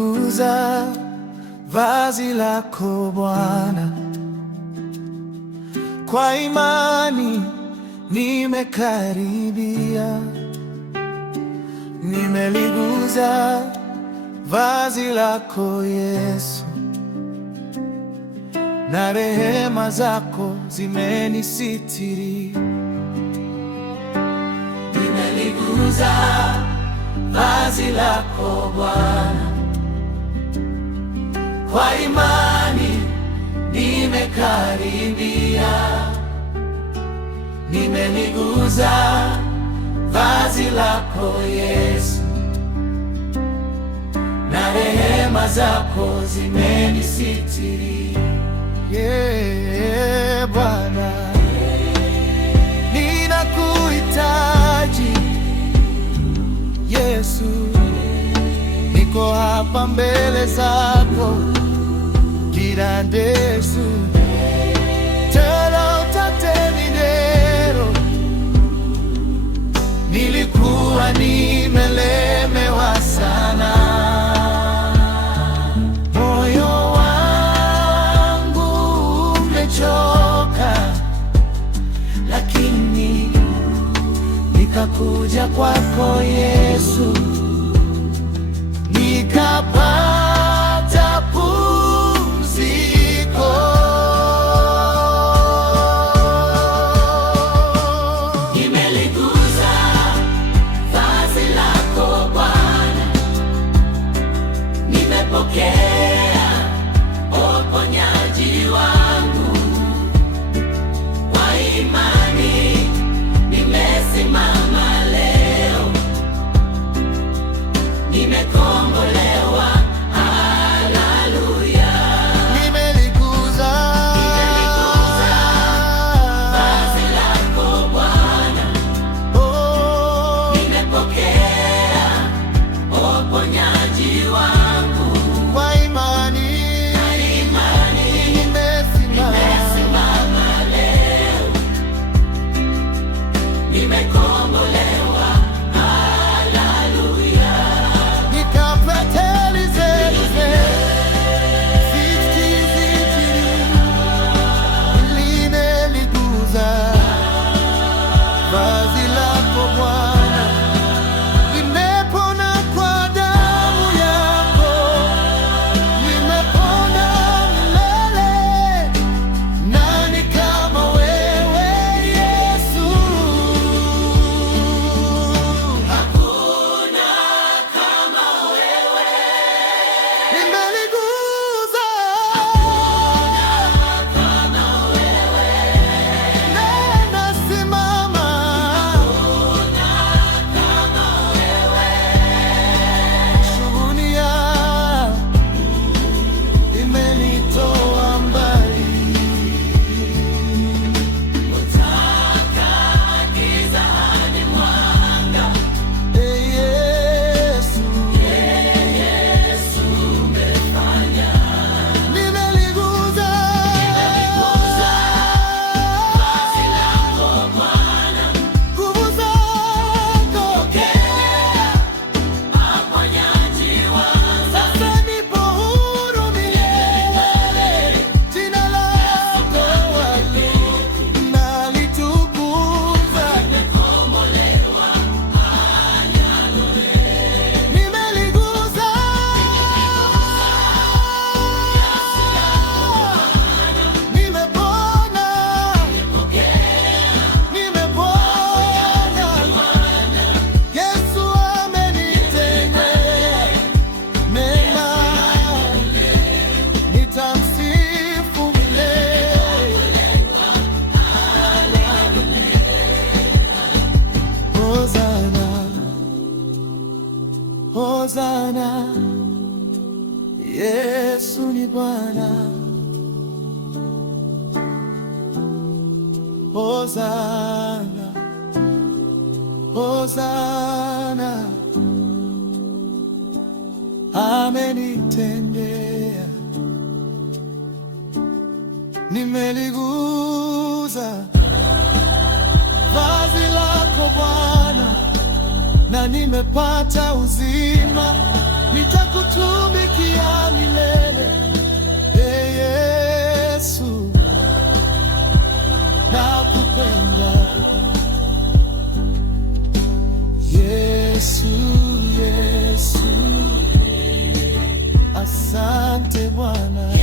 Nimeliguza vazi lako Bwana, kwa imani nimekaribia. Nimeliguza vazi lako Yesu, na rehema zako zimenisitiri. Nimeliguza vazi lako Bwana, kwa imani nimekaribia. Nimeliguza vazi lako Yesu, na rehema zako zimenisitiri. Yeah, Bwana, ninakuhitaji Yesu, niko hapa mbele zako kila ndesu telo tateminero. Nilikuwa nimelemewa sana, moyo wangu umechoka, lakini nikakuja kwako Yesu, nikapata pumziko. Nimeliguza vazi lako Bwana, nimepokea uponyaji wangu. Kwa imani nimesimama leo, nimekombolewa. Haleluya. Nimeliguza vazi lako Bwana, nimepokea uponyaji wangu. kwa imani Nimesimama leo, nimekombolewa. Haleluya. Nimeliguza vazi lako Bwana, nimepona kwa damu yako, nimepona milele. Nani kama wewe Yesu? Hakuna kama wewe. Nimeliguza Kama wewe. nena simama, Kama wewe. shuhudia imenitoa mbali. Utaka giza hadi mwanga. Ee Yesu, Yesu umefanya. nimeliguza Vazi lako Bwana, nguvu zako. uponyaji wangu. Sasa nipo huru milele, jina lako nalitukuza. Nimeliguza nimepona, nimepona. Yesu amenitendea mema, nitamsifu milele. Hosana, Hosana, Yesu ni Bwana. Hosana, Hosana, amenitendea. Nimeliguza vazi lako Bwana, na nimepata uzima. nitakutumikia milele. Yesu, nakupenda. Yesu, Yesu, asante Bwana.